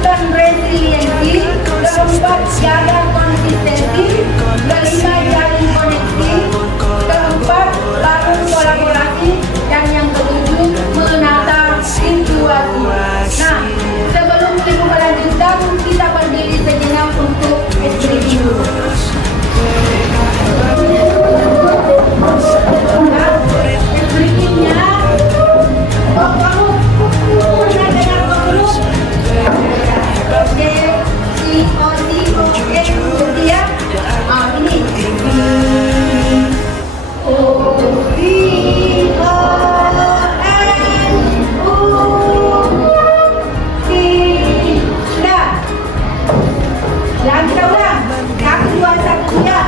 tumbuhkan resiliensi. Keempat, jaga konsistensi. Kelima, jalin koneksi. Keempat, bangun kolaborasi. Dan yang ketujuh, menata situasi. Nah, sebelum ibu melanjutkan, kita berdiri sejenak untuk breathing dulu. Breathingnya, oh kamu pernah dengar dulu? Oke, ya. Ini. Sudah. Kita ulang. 1, 2, 1, ya.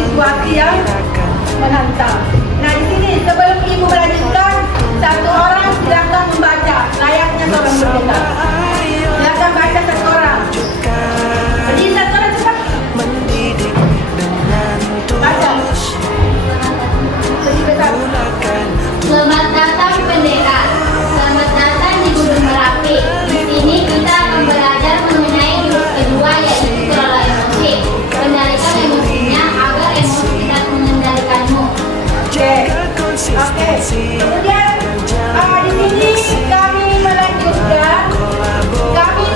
Situasi yang menantang. Nah, di sini sebelum ibu melanjutkan, satu orang silakan membaca layaknya seorang pendeta. Silakan baca satu orang. Berdiri satu orang cepat. Baca. Berdiri besar. Selamat datang pendeta. Selamat datang di Gunung Merapi. Di sini kita akan belajar mengenai jurus kedua, yaitu kelola emosi. Kendalikan emosinya agar emosi tidak mengendalikanmu. Oke. Kemudian di sini kami melanjutkan. Kami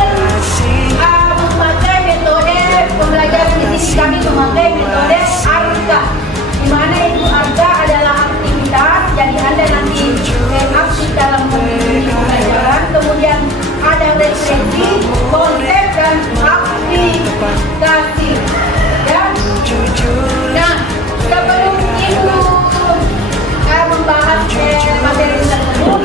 memakai metode pembelajaran di sini. Kami memakai metode ARGA. Di mana itu ARGA adalah aktivitas. Jadi Anda nanti aktif dalam pembelajaran. Kemudian ada refleksi, konsep dan aplikasi. Ya. Nah, sebelum ibu membahas materi tersebut,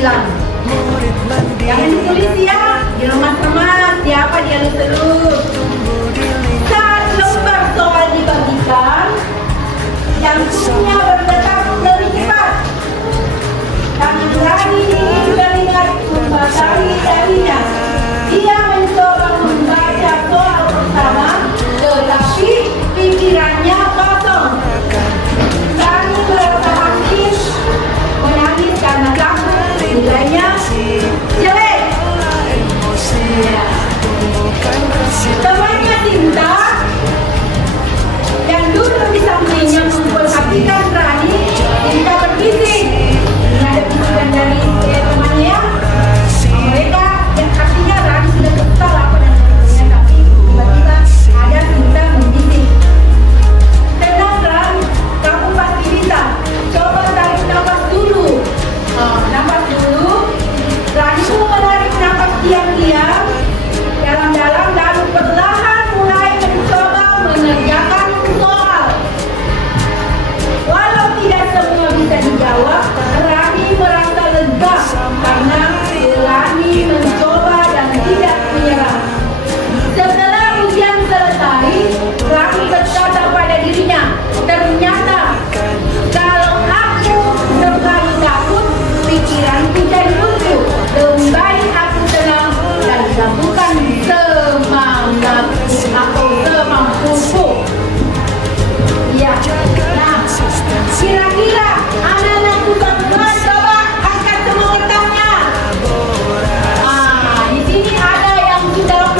bilang. Jangan ditulis ya, diremas-remas, siapa dia elus-elus. Saat lembar soal dibagikan, jantungnya berdetak lebih cepat. Tangan Rani teringat membasahi dahinya. Dia mencoba membaca soal pertama, tetapi pikirannya kosong. Rani merasa sakit, menangis karena takut nilainya jelek. Temannya Tinta yang duduk di sampingnya memperhatikan Rani. Tinta berbisik. Ini ada bisikan dari temannya. Mereka yang artinya Rani sudah kesal apa dan sebagainya, tapi tiba-tiba ada Tinta membisik. Tenang Ran, kamu pasti bisa. Coba tarik nafas dulu. Nafas dulu. Rani pun menarik nafas diam-diam dalam-dalam, lalu perlahan mulai mencoba mengerjakan soal. Walau tidak semua bisa dijawab, Rani merasa lega karena berani mencoba dan tidak menyerah. Setelah ujian selesai, Rani berkata pada dirinya, ternyata kalau aku terlalu takut, pikiranku jadi buntu. Lebih baik aku tenang dan lakukan semangatku atau semampuku. Ya, nah, kira-kira anak-anakku semua coba angkat semua kertasnya. Di sini ada yang sudah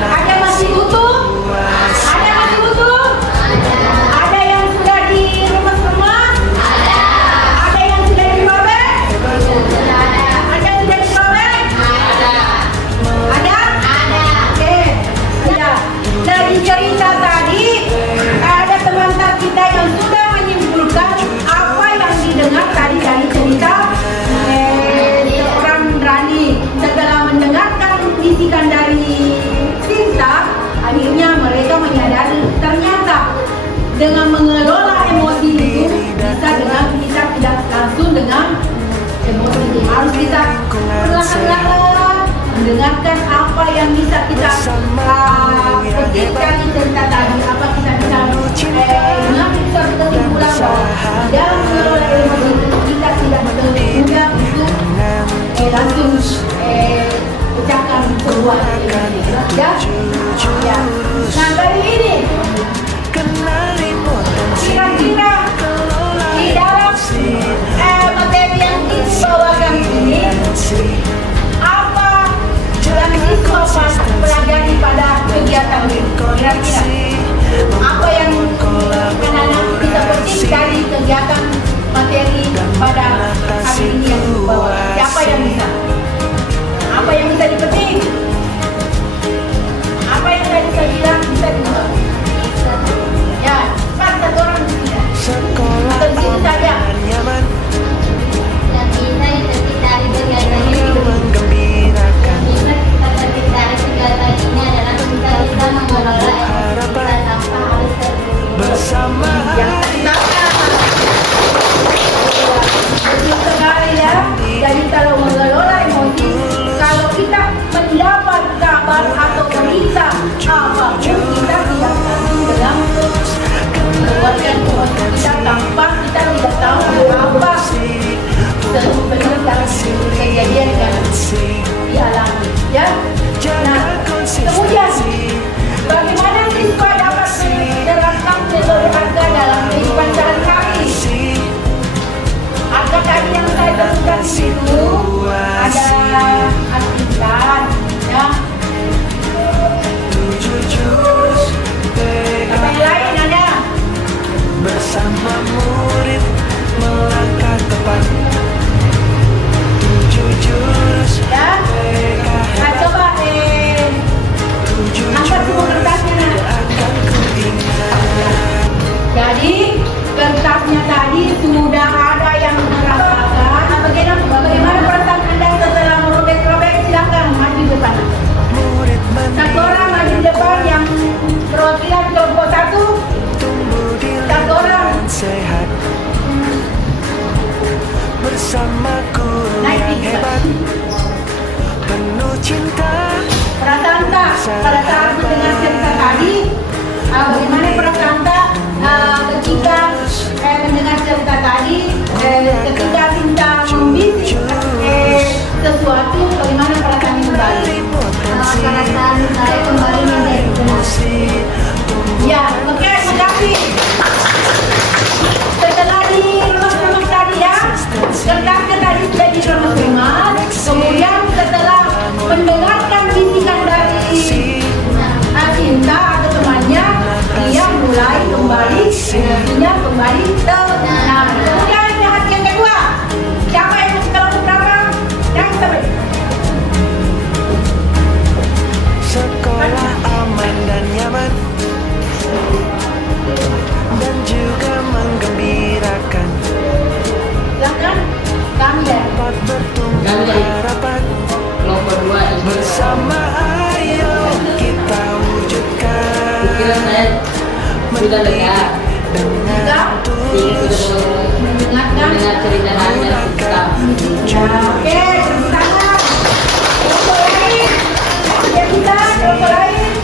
ada masih utuh? Ada masih utuh? Ada yang sudah diremas-remas? Ada yang sudah dirobek? Ada yang sudah dirobek? Ada? Oke. Ya. Dari cerita tadi ada teman kita yang sudah menyimpulkan apa yang didengar tadi dari cerita seorang Rani. Setelah mendengarkan bisikan dari Sinta, akhirnya mereka menyadari ternyata dengan mengelola emosi itu bisa dengan kita tidak langsung dengan emosi itu. Harus kita perlahan-lahan mendengarkan apa yang bisa kita petik dari cerita tadi, apa kita bisa mengambil suatu kesimpulan bahwa dalam mengelola emosi itu kita tidak mudah untuk langsung ucapkan sebuah emosi. Ya. Nah, kali ini kira-kira di dalam materi yang dibawakan ini apa yang siswa pelajari pada kegiatan ini? Kira-kira apa yang anak-anak bisa petik dari kegiatan materi pada hari ini yang dibawa? Siapa yang bisa? Apa yang bisa dipetik? Apa yang tadi saya bilang bisa dibawa? Ya, cepat satu orang bisa. Atau di situ saja. Yang bisa dipetik dari kegiatan ini, bisa kita petik dari kegiatan ini adalah kita bisa mengelola emosi kita tanpa harus terburu-buru. Yang pertama, betul sekali ya. Jadi kalau mengelola emosi, kalau kita mendapat kabar atau berita apapun, kita tidak langsung dalam mengeluarkan emosi kita tanpa kita tidak tahu apa sebenarnya kejadian yang dialami. Ya. Nah, kemudian bagaimana siswa dapat menerapkan metode ARGA dalam kehidupan sehari-hari? ARGA tadi yang saya sebutkan itu ada aktivitas, ya. Apa yang lain ada? Bersama murid melangkah tepat 7 jurus Ya. Nah, coba kira saya sudah dengar. Kita Sudah mendengarkan. mendengar cerita Nabi kita. Oke, tepuk tangan. Kelompok lain. Ya kita, kelompok lain.